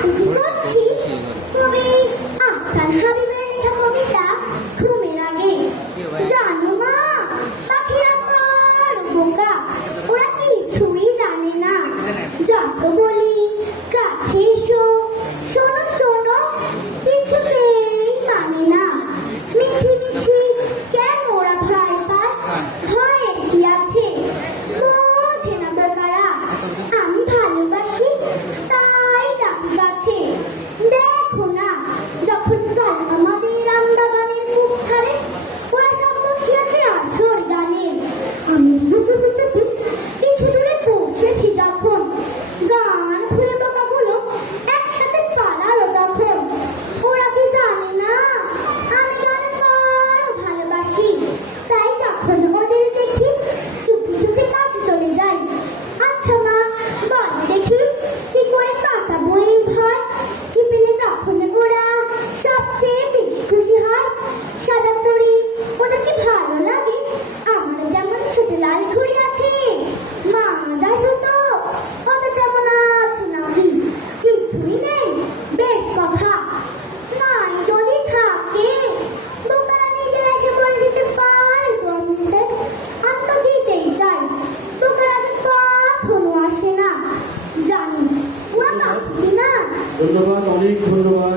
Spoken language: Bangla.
কি করছিস? কবি আহসান হাবিবের লেখা কবিতা ঘুমের আগে। জানো মা, পাখিরা বড় বোকা, ওরা কিছুই জানে না। যত বলি কাছে এসো, শোনো শোনো, কিছুতেই মানে না। মিছি মিছি কেন ওরা ভয় পায়? ভয়ে কি আছে, বোঝে না বেকারা। আমি ভালোবাসি তাই ডাকি কাছে। দেখো না, যখন কাল আমাদের আমবাগানের মুখ ধারে ওরা সব বসিয়াছে আঠর গানে। আমি চুপি চুপি কিছু দূরে পৌঁছেছি যখন, গান খুলে বোকাগুলো একসাথে পালালো তখন। ওরা কি জানে না আমি গান বড় ভালোবাসি, তাই যখন ওদের দেখি চুপি চুপি কাছে চলে যাই। আচ্ছা মা, বল দেখি কি করে কাটাবো এই ভয়? কি পেলে তখন ওরা সবচেয়ে বেশি খুশি হয়? সাদা তরি ওদের কি ভালো লাগে? আমার যেমন ছোট লাল ঘুড়ি আছে, মা দাসু তো ওদের তেমন আছে নাকি? কিছুই নেই, বেশ কথা। নাই যদি থাকে, বোকারা নিজে এসে বলে দিতে পারবো আমাদের। আমি তো দিতেই চাই, বোকারা তো কখনো আসে না। জানি ওরা পাচ্ছে না। ধন্যবাদ, অনেক ধন্যবাদ।